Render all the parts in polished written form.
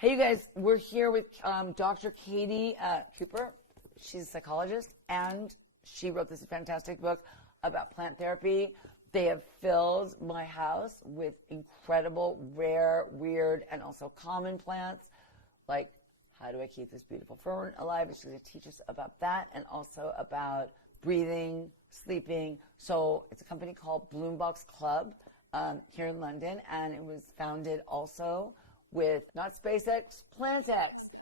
Hey, you guys, we're here with Dr. Katie Cooper. She's a psychologist, and she wrote this fantastic book about plant therapy. They have filled my house with incredible, rare, weird, and also common plants. Like, how do I keep this beautiful fern alive? She's going to teach us about that and also about breathing, sleeping. So it's a company called Bloombox Club here in London, and it was founded also with not SpaceX, PlantX,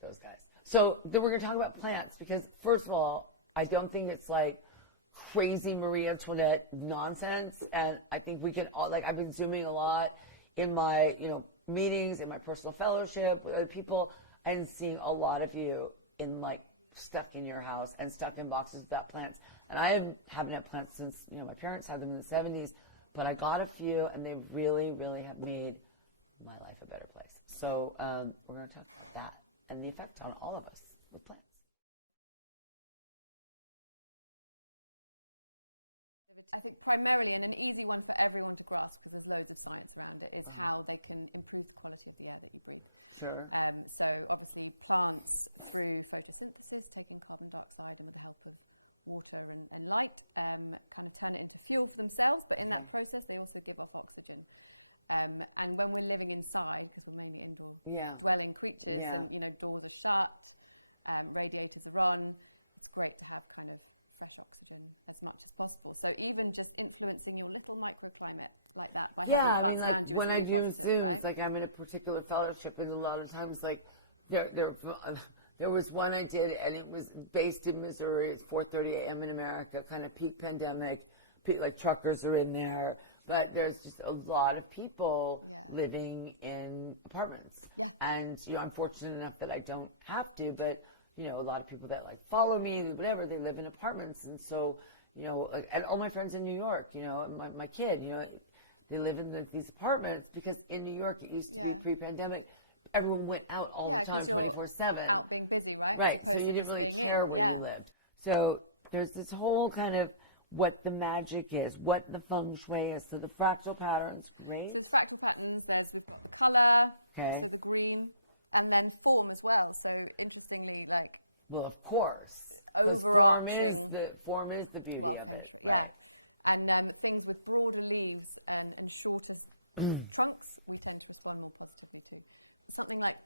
those guys. So then we're going to talk about plants because, first of all, I don't think it's like crazy Marie Antoinette nonsense, and I think we can all, like, I've been Zooming a lot in my, meetings, in my personal fellowship with other people, and seeing a lot of you in, like, stuck in your house and stuck in boxes without plants. And I haven't had plants since, my parents had them in the 70s, but I got a few, and they really, really have made my life a better place. So we're going to talk about that and the effect on all of us with plants. I think primarily, and an easy one for everyone to grasp, because there's loads of science around it, is how they can improve the quality of the air that we breathe. Sure. So obviously plants through photosynthesis, taking carbon dioxide and with the help of water and light, kind of turn it into fuel for themselves, but in that process they also give off oxygen. And when we're living inside, because we're mainly indoor dwelling creatures, so, doors are shut, radiators are on, it's great to have kind of fresh oxygen as much as possible. So even just influencing your little microclimate like that. Yeah, I mean, like when I do Zooms, like I'm in a particular fellowship, and a lot of times, like there was one I did, and it was based in Missouri. It's 4:30 a.m. in America, kind of peak pandemic. Like truckers are in there. But there's just a lot of people living in apartments. And, I'm fortunate enough that I don't have to, but, a lot of people that, like, follow me, whatever, they live in apartments. And so, and all my friends in New York, my kid, they live in these apartments because in New York it used to be pre-pandemic. Everyone went out all the time, 24/7. Right, so you didn't really care where you lived. So there's this whole kind of what the magic is, what the feng shui is. So the fractal patterns, great. The fractal patterns, there's the color, the green, and then form as well. So interestingly, like. Well, of course, because form is the beauty of it, right? And then things with broader leaves and shorter trunks, we tend to form more positively. Something like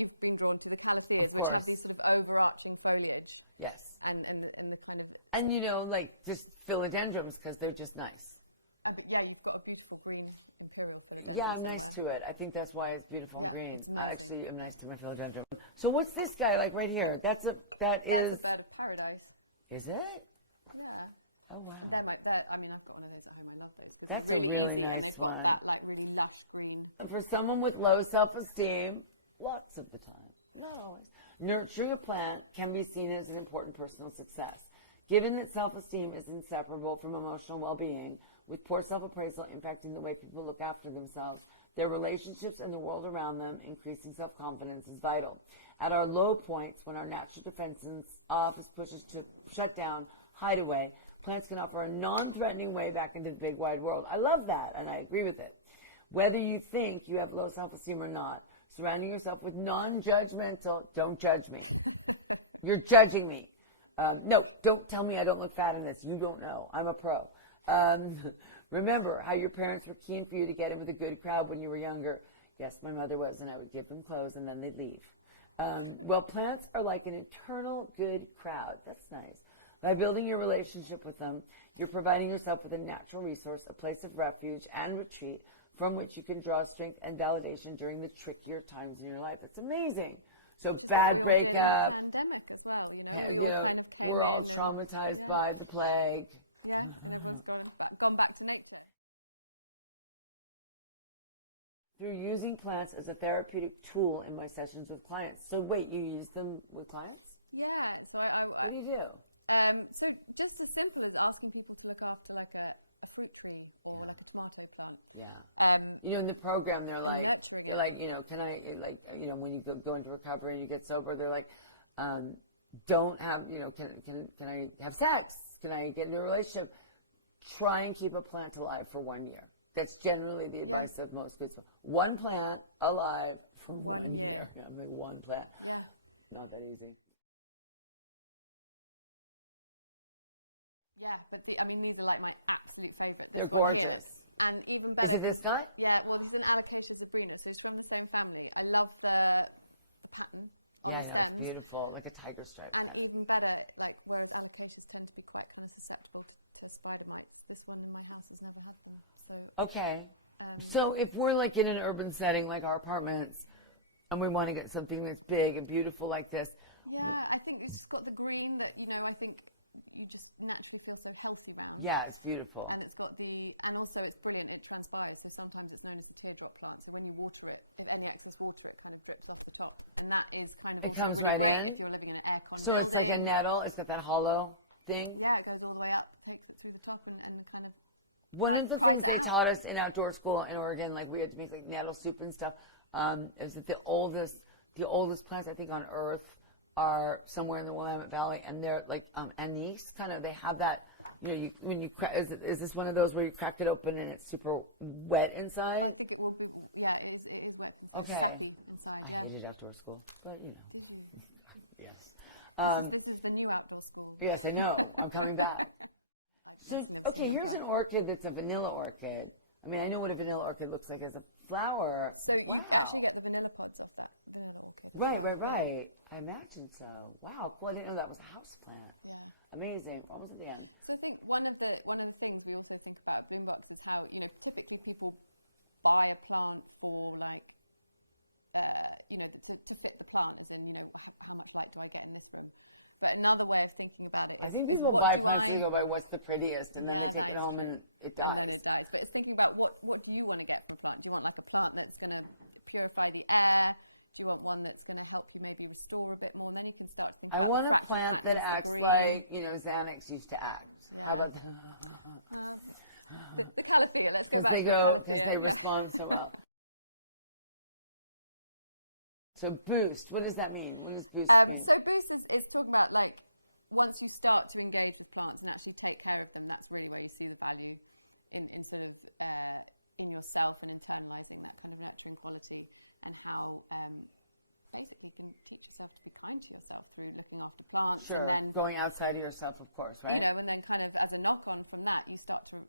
you've been drawn to the canopy. Of course. Overarching foliage. Yes. And the kind of. And, like, just philodendrons, because they're just nice. You've got a beautiful green imperial philodendron. Yeah, I'm nice to it. I think that's why it's beautiful and green. I actually am nice to my philodendron. So what's this guy, like, right here? That is... Paradise. Is it? Yeah. Oh, wow. I've got one of those at home. I love those. That's a really nice one. That, really lush green. And for someone with low self-esteem, lots of the time, not always, nurturing a plant can be seen as an important personal success. Given that self-esteem is inseparable from emotional well-being, with poor self-appraisal impacting the way people look after themselves, their relationships and the world around them, increasing self-confidence is vital. At our low points, when our natural defenses office pushes to shut down, hide away, plants can offer a non-threatening way back into the big wide world. I love that, and I agree with it. Whether you think you have low self-esteem or not, surrounding yourself with non-judgmental, don't judge me. You're judging me. No, don't tell me I don't look fat in this. You don't know. I'm a pro. Remember how your parents were keen for you to get in with a good crowd when you were younger. Yes, my mother was, and I would give them clothes, and then they'd leave. Well, plants are like an eternal good crowd. That's nice. By building your relationship with them, you're providing yourself with a natural resource, a place of refuge and retreat from which you can draw strength and validation during the trickier times in your life. It's amazing. So bad breakup, we're all traumatized by the plague. Through using plants as a therapeutic tool in my sessions with clients. So wait, you use them with clients? Yeah. So what do you do? So just as simple as asking people to look after like a fruit tree or like a tomato plant. Yeah. In the program, they're like, can I, when you go into recovery and you get sober, they're like, don't have, can I have sex? Can I get into a relationship? Try and keep a plant alive for 1 year. That's generally the advice of most good people. One plant alive for 1 year. I mean, one plant. Not that easy. Yeah, but these are like my absolute favourite. They're gorgeous. And even Is better, it this guy? yeah, well, there's an allocations of Venus, which is from the same family. I love the pattern. Yeah, I know, it's beautiful, like a tiger stripe kind And of. even better, like, whereas allocations tend to be quite kind of susceptible to spider mites. This one in my house has never had one. So, Okay. So if we're like in an urban setting like our apartments and we want to get something that's big and beautiful like this, yeah, I think it's got the green that, I think you just naturally feel so healthy around. yeah, it's beautiful. And it's got and also it's brilliant, it transpires, so sometimes it's known as the teardrop plant, so when you water it, if any excess water, it kind of drips off the top, and that is kind of... It comes right in? If you're living in an aircon. So it's like a nettle, it's got that hollow thing? Yeah, it goes all the way up, takes it through the top, and kind of... One of the things they taught us in outdoor school in Oregon, like we had to make like nettle soup and stuff, is that the oldest plants I think on Earth are somewhere in the Willamette Valley, and they're like anise, kind of. They have that, when you crack. Is this one of those where you crack it open and it's super wet inside? Okay, I hated outdoor school, but yes, yes, I know. I'm coming back. So, okay, here's an orchid that's a vanilla orchid. I mean, I know what a vanilla orchid looks like as a flower. Wow. Right. I imagine so. Wow, cool. I didn't know that was a house plant. Amazing. Almost at the end. So I think one of the things you also think about green box is how typically people buy a plant for to fit the plant, and how much light do I get in this room? But another way of thinking about it. I think people buy plants to go by what's the prettiest, and then they take it home and it dies. Right. So it's thinking about what do you want to get from a plant? Do you want like a plant that's going to purify the air? Do you want one that's going to help you maybe restore a bit more? Then you can start thinking I want a plant that acts like, Xanax used to act. How about that? Because they respond so well. So boost, what does that mean? What does boost mean? So boost is talking about once you start to engage with plants and actually take care of them, that's really where you see the value in sort of in yourself and internalizing that kind of nurturing quality, and how basically you can teach yourself to be kind to yourself through looking after plants. Sure, going outside of yourself, of course, right? And then kind of as a knock-on from that, you start to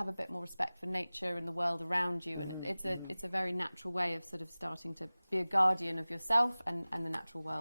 have a bit more respect for nature and the world around you. It's a very natural way of sort of starting to be a guardian of yourself and the natural world